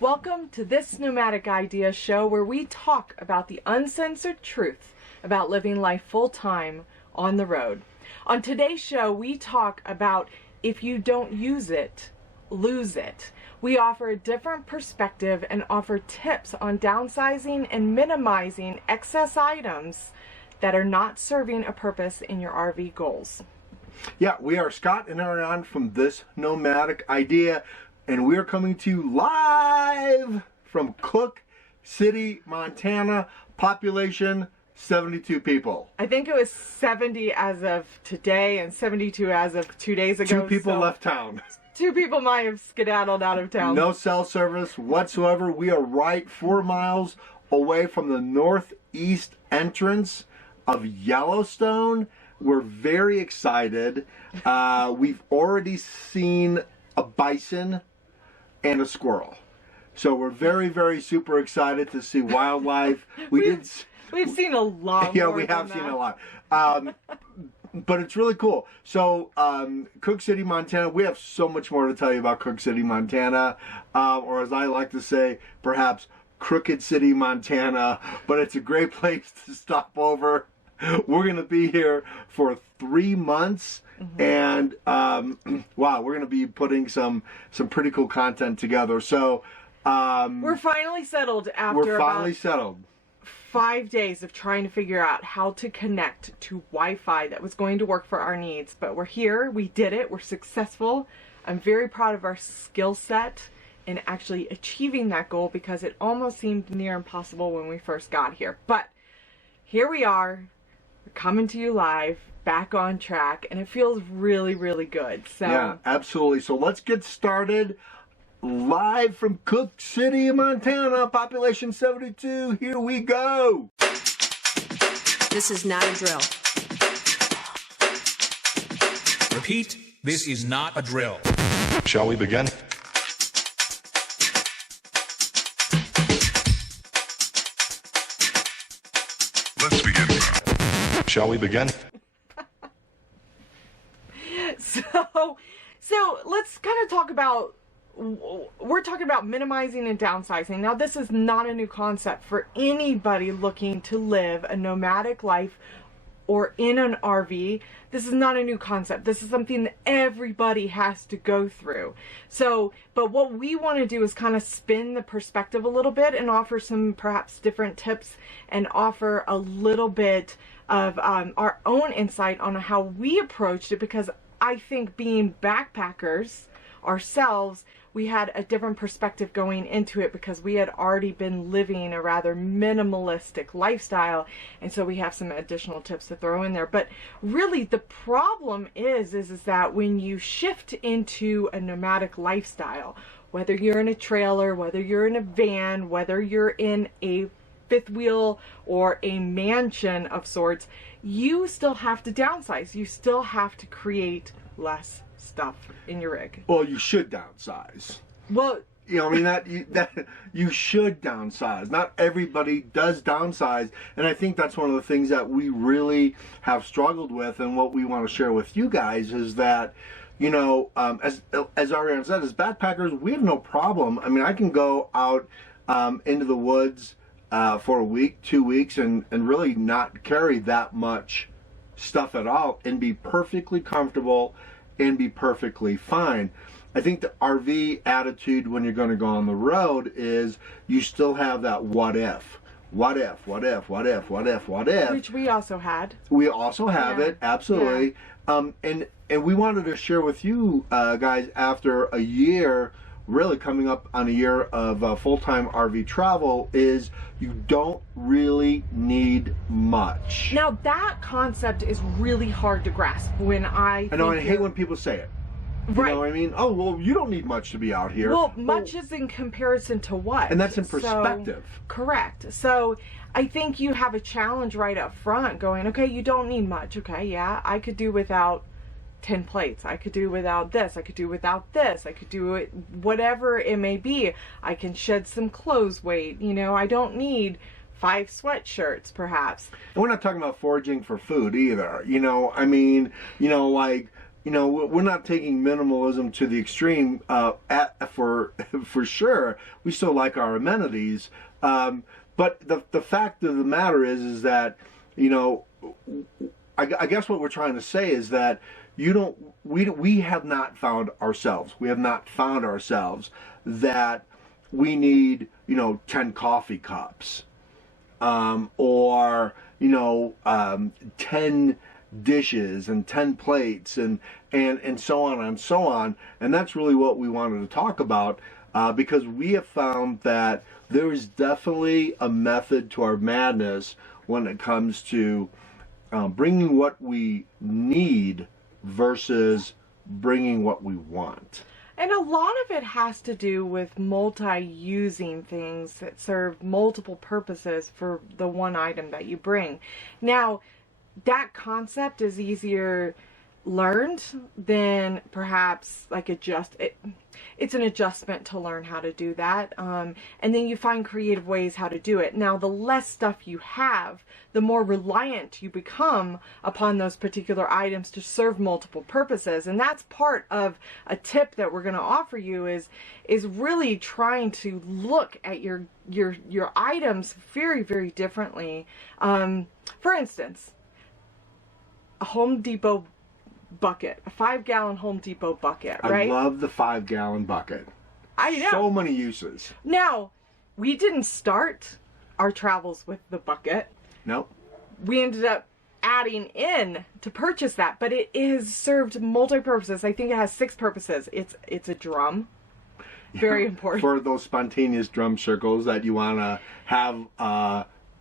Welcome to This Nomadic Idea Show, where we talk about the uncensored truth about living life full-time on the road. On today's show, we talk about if you don't use it, lose it. We offer a different perspective and offer tips on downsizing and minimizing excess items that are not serving a purpose in your RV goals. Yeah, we are Scott and Ariane from This Nomadic Idea, and we're coming to you live from Cook City, Montana. Population 72 people. I think it was 70 as of today and 72 as of 2 days ago. 2 people left town. 2 people might have skedaddled out of town. No cell service whatsoever. We are right 4 miles away from the northeast entrance of Yellowstone. We're very excited. We've already seen a bison and a squirrel. So we're very, very super excited to see wildlife. We've seen a lot. Yeah, we have seen a lot. But it's really cool. So Cook City, Montana, we have so much more to tell you about Cook City, Montana. Or as I like to say, perhaps Crooked City, Montana. But it's a great place to stop over. We're going to be here for 3 months. And wow, we're going to be putting some pretty cool content together. So we're finally settled after about 5 days of trying to figure out how to connect to Wi-Fi that was going to work for our needs. But we're here, we did it, we're successful. I'm very proud of our skill set in actually achieving that goal, because it almost seemed near impossible when we first got here. But here we are, we're coming to you live, back on track, and it feels really, really good. So yeah, absolutely. So let's get started. Live from Cook City, Montana, population 72. Here we go. This is not a drill. Repeat, this is not a drill. Shall we begin? Let's begin. Shall we begin? So let's kind of talk about, we're talking about minimizing and downsizing. Now, this is not a new concept for anybody looking to live a nomadic life or in an RV. This is not a new concept. This is something that everybody has to go through. So, but what we want to do is kind of spin the perspective a little bit and offer some perhaps different tips and offer a little bit of our own insight on how we approached it, because I think being backpackers ourselves, we had a different perspective going into it because we had already been living a rather minimalistic lifestyle, and so we have some additional tips to throw in there. But really the problem is that when you shift into a nomadic lifestyle, whether you're in a trailer, whether you're in a van, whether you're in a fifth wheel or a mansion of sorts, you still have to downsize. You still have to create less stuff in your rig. Well, you should downsize. Well, you know, I mean, that you should downsize. Not everybody does downsize, and I think that's one of the things that we really have struggled with, and what we want to share with you guys is that, you know, as Ariane said, as backpackers, we have no problem. I mean, I can go out into the woods for a week, 2 weeks, and really not carry that much stuff at all and be perfectly comfortable and be perfectly fine. I think the RV attitude when you're going to go on the road is you still have that what if. What if, what if, what if, what if, what if. Which we also had. We also have it, absolutely. Yeah. And we wanted to share with you guys, after a year, really coming up on a year of full-time RV travel, is you don't really need much. Now that concept is really hard to grasp when I know, I hate when people say it. You know what I mean? Oh, well, you don't need much to be out here. Well, much is in comparison to what? And that's in perspective. So, correct. So I think you have a challenge right up front going, okay, you don't need much. Okay, yeah, I could do without 10 plates. I could do without this. I could do without this. I could do it, whatever it may be. I can shed some clothes weight. You know, I don't need 5 sweatshirts, perhaps. And we're not talking about foraging for food either. You know, I mean, you know, like, you know, we're not taking minimalism to the extreme for sure. We still like our amenities, but the fact of the matter is that, you know, I guess what we're trying to say is that we have not found ourselves. We have not found ourselves that we need, you know, 10 coffee cups, or, you know, 10 dishes and 10 plates and so on and so on. And that's really what we wanted to talk about, because we have found that there is definitely a method to our madness when it comes to bringing what we need versus bringing what we want. And a lot of it has to do with multi-using things that serve multiple purposes for the one item that you bring. Now, that concept is easier learned than perhaps like it's an adjustment to learn how to do that, and then you find creative ways how to do it. Now, the less stuff you have, the more reliant you become upon those particular items to serve multiple purposes. And that's part of a tip that we're going to offer you is really trying to look at your items very, very differently. For instance, a Home Depot bucket, a 5-gallon Home Depot bucket, right? I love the 5-gallon bucket. I know. So many uses. Now, we didn't start our travels with the bucket. Nope. We ended up adding in to purchase that, but it is served multi-purposes. I think it has 6 purposes. It's a drum. Very important. For those spontaneous drum circles that you want to have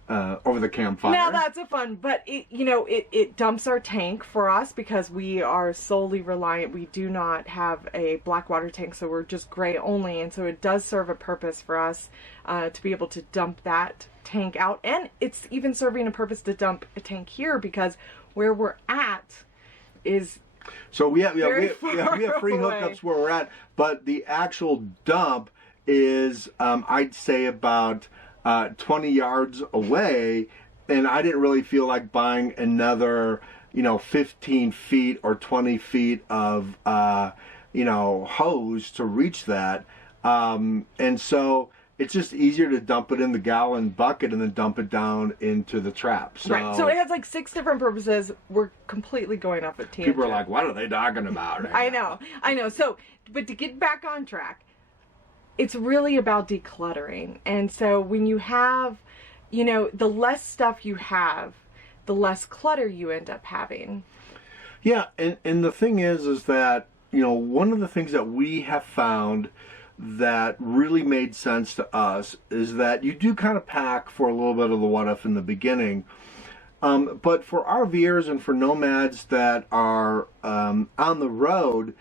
over the campfire. Now that's a fun, but it dumps our tank for us because we are solely reliant. We do not have a black water tank, so we're just gray only, and so it does serve a purpose for us to be able to dump that tank out, and it's even serving a purpose to dump a tank here because where we're at is so we have free away. hookups where we're at, but the actual dump is I'd say about 20 yards away, and I didn't really feel like buying another 15 feet or 20 feet of hose to reach that, and so it's just easier to dump it in the gallon bucket and then dump it down into the trap. So, right. So it has like 6 different purposes. We're completely going off a tangent. People are like, what are they talking about? I know. So, but to get back on track, it's really about decluttering. And so when you have, the less stuff you have, the less clutter you end up having. Yeah. And the thing is that, one of the things that we have found that really made sense to us is that you do kind of pack for a little bit of the what if in the beginning. But for RV'ers and for nomads that are on the road,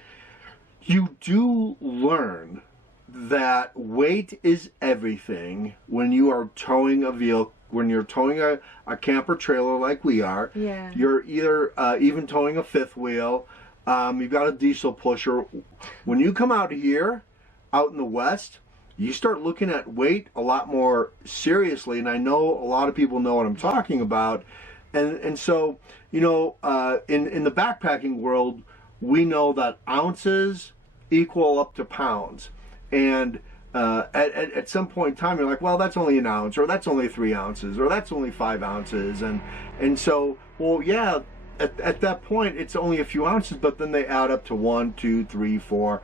you do learn that weight is everything when you are towing a vehicle, when you're towing a camper trailer like we are. Yeah. You're either even towing a 5th wheel, you've got a diesel pusher. When you come out here, out in the West, you start looking at weight a lot more seriously, and I know a lot of people know what I'm talking about. And so, in the backpacking world, we know that ounces equal up to pounds. And at some point in time, you're like, well, that's only an ounce, or that's only 3 ounces, or that's only 5 ounces. And so, well, yeah, at that point, it's only a few ounces, but then they add up to 1, 2, 3, 4,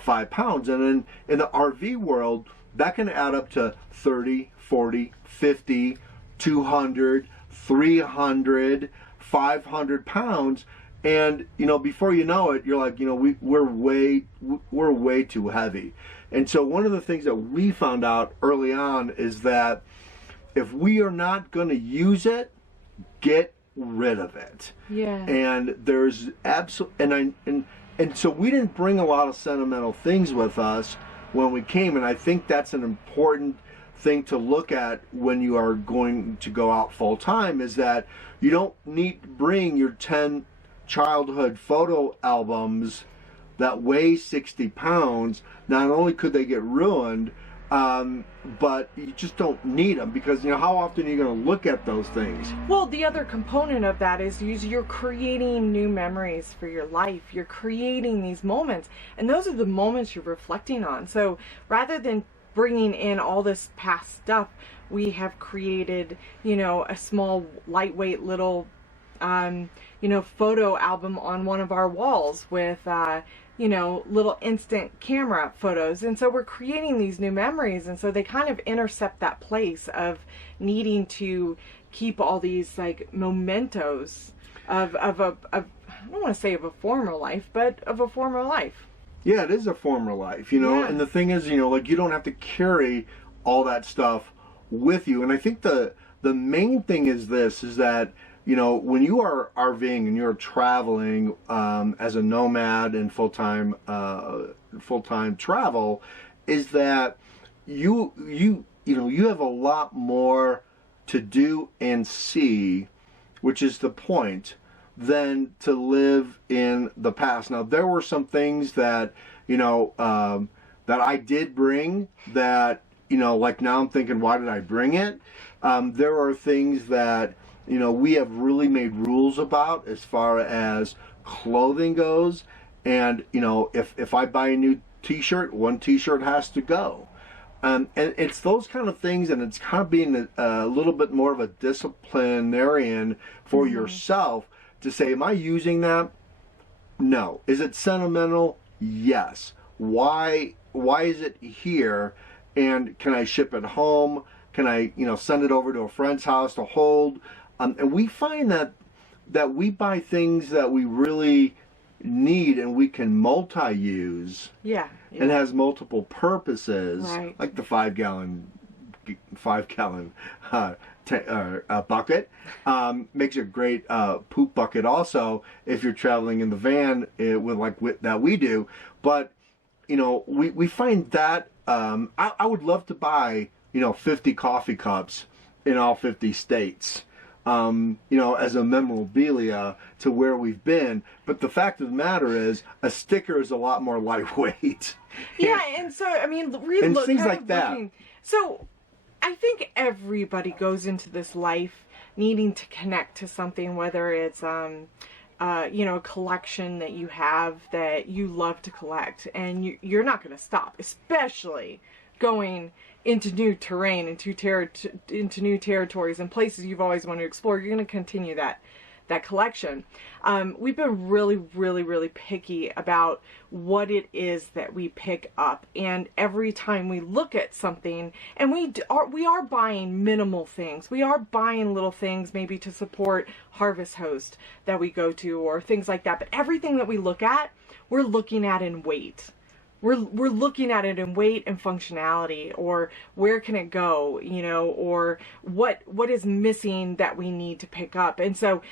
5 pounds. And then in the RV world, that can add up to 30, 40, 50, 200, 300, 500 pounds. And, before you know it, you're like, we're way too heavy. And so one of the things that we found out early on is that if we are not going to use it, get rid of it. Yeah. And there's and so we didn't bring a lot of sentimental things with us when we came, and I think that's an important thing to look at when you are going to go out full time, is that you don't need to bring your 10 childhood photo albums that weigh 60 pounds. Not only could they get ruined, but you just don't need them because, you know, how often are you going to look at those things? Well, the other component of that is you're creating new memories for your life. You're creating these moments, and those are the moments you're reflecting on. So rather than bringing in all this past stuff, we have created, you know, a small, lightweight little, you know, photo album on one of our walls with, you know, little instant camera photos. And so we're creating these new memories, and so they kind of intercept that place of needing to keep all these like mementos of I don't want to say of a former life, but of a former life. Yeah, it is a former life, you know. Yeah. And the thing is, you know, like, you don't have to carry all that stuff with you. And I think the main thing is this, is that, you know, when you are RVing and you're traveling as a nomad and full-time travel, is that you know, you have a lot more to do and see, which is the point, than to live in the past. Now, there were some things that, you know, that I did bring that, you know, like now I'm thinking, why did I bring it? There are things that, you know, we have really made rules about as far as clothing goes. And, you know, if I buy a new t-shirt, one t-shirt has to go. And it's those kind of things, and it's kind of being a little bit more of a disciplinarian for yourself to say, am I using that? No. Is it sentimental? Yes. Why is it here? And can I ship it home? Can I, you know, send it over to a friend's house to hold? And we find that we buy things that we really need and we can multi-use. Yeah. And has multiple purposes, right, like the 5 gallon bucket. Makes a great poop bucket also if you're traveling in the van with that we do. But, you know, we find that I would love to buy, you know, 50 coffee cups in all 50 states. You know, as a memorabilia to where we've been. But the fact of the matter is, a sticker is a lot more lightweight. Yeah, and so, I mean, really and things like that. So, I think everybody goes into this life needing to connect to something, whether it's, you know, a collection that you have that you love to collect, and you're not going to stop, especially going into new terrain, into new territories and places you've always wanted to explore. You're going to continue that collection. We've been really, really, really picky about what it is that we pick up, and every time we look at something, and we are buying minimal things. We are buying little things maybe to support Harvest Host that we go to or things like that. But everything that we look at, we're looking at in weight. We're looking at it in weight and functionality, or where can it go, you know, or what is missing that we need to pick up. And so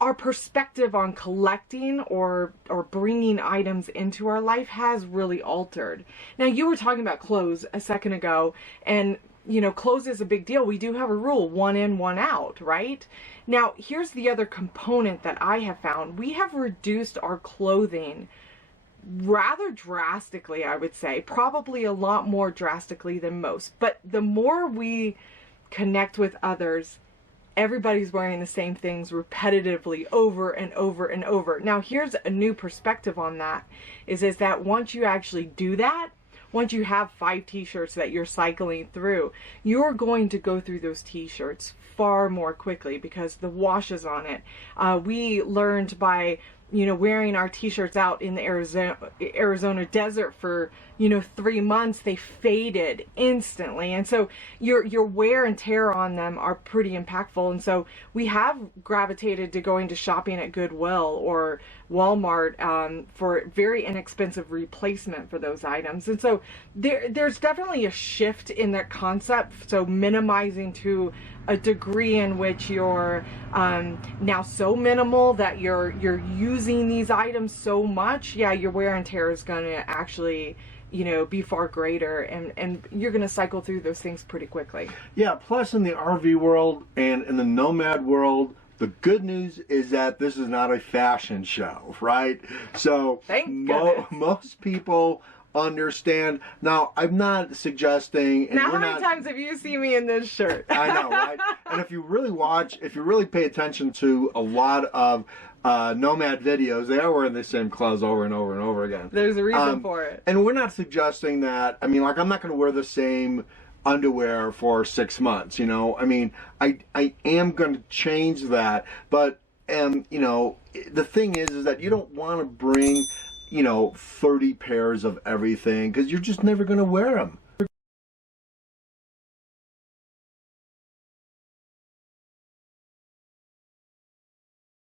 our perspective on collecting or bringing items into our life has really altered. Now, you were talking about clothes a second ago, and, you know, clothes is a big deal. We do have a rule, 1 in, 1 out, right? Now, here's the other component that I have found. We have reduced our clothing rather drastically, I would say, probably a lot more drastically than most. But the more we connect with others, everybody's wearing the same things repetitively over and over and over. Now, here's a new perspective on that, is that once you actually do that, once you have 5 t-shirts that you're cycling through, you're going to go through those t-shirts far more quickly because the wash is on it. We learned by, you know, wearing our t-shirts out in the Arizona desert for, you know, 3 months, they faded instantly. And so your wear and tear on them are pretty impactful. And so we have gravitated to going to shopping at Goodwill or Walmart for very inexpensive replacement for those items. And so there's definitely a shift in that concept. So minimizing to a degree in which you're now so minimal that you're using these items so much, yeah, your wear and tear is going to actually, you know, be far greater, and you're going to cycle through those things pretty quickly. Yeah, plus in the RV world and in the nomad world, the good news is that this is not a fashion show, right? So Thank goodness. Most people understand. Now, I'm not suggesting. And Now, we're how many not, times have you seen me in this shirt? I know, right? And if you really watch, if you really pay attention to a lot of nomad videos, they are wearing the same clothes over and over and over again. There's a reason for it. And we're not suggesting that. I mean, like, I'm not going to wear the same underwear for 6 months, you know. I mean, I am going to change that, but you know, the thing is that you don't want to bring, you know, 30 pairs of everything, because you're just never going to wear them.